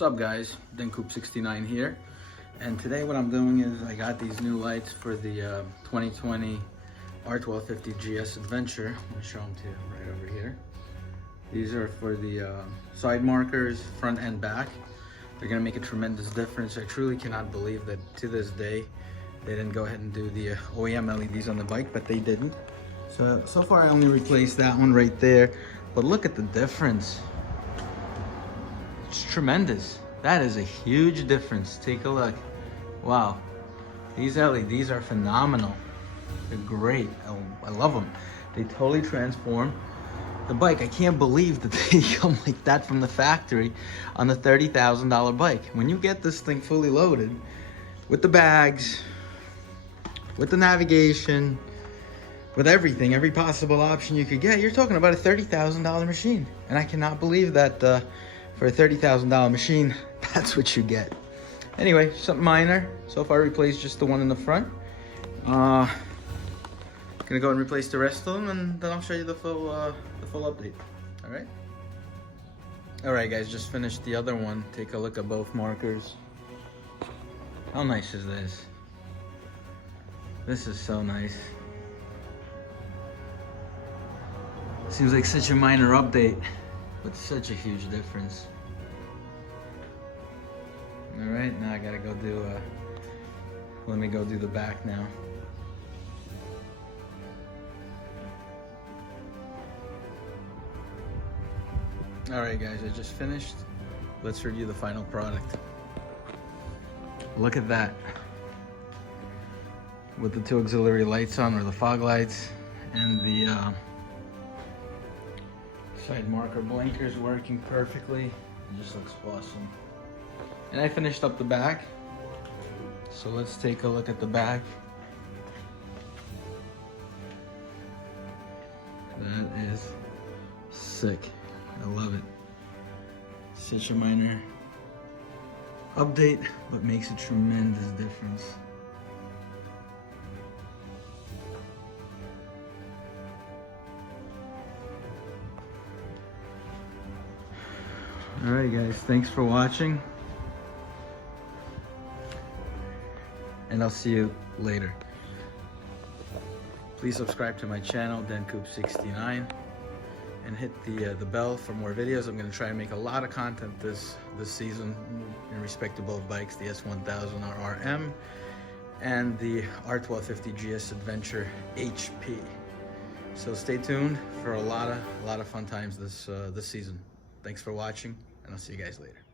What's up guys, Dencoop69 here, and today what I'm doing is I got these new lights for the 2020 R1250GSA Adventure. I'm going to show them to you right over here. These are for the side markers, front and back. They're going to make a tremendous difference. I truly cannot believe that to this day they didn't go ahead and do the OEM LEDs on the bike, but they didn't. So far I only replaced that one right there, but look at the difference. It's tremendous. That is a huge difference. Take a look. Wow. These LEDs are phenomenal. They're great. I love them. They totally transform the bike. I can't believe that they come like that from the factory on the $30,000 bike. When you get this thing fully loaded with the bags, with the navigation, with everything, every possible option you could get, you're talking about a $30,000 machine. And I cannot believe that for a $30,000 machine, that's what you get. Anyway, something minor. So far I replaced just the one in the front. Gonna go and replace the rest of them, and then I'll show you the full update. All right guys, just finished the other one. Take a look at both markers. How nice is this? This is so nice. Seems like such a minor update, but such a huge difference. All right, now I gotta go do, let me go do the back now. All right guys, I just finished. Let's review the final product. Look at that. With the two auxiliary lights on, or the fog lights, and the side marker blinkers working perfectly. It just looks awesome. And I finished up the back. So let's take a look at the back. That is sick. I love it. Such a minor update, but makes a tremendous difference. Alright guys, thanks for watching, and I'll see you later. Please subscribe to my channel, Dencoop69, and hit the bell for more videos. I'm going to try and make a lot of content this season in respect to both bikes, the S1000 RM and the R1250GSA Adventure HP. So stay tuned for a lot of fun times this season. Thanks for watching, and I'll see you guys later.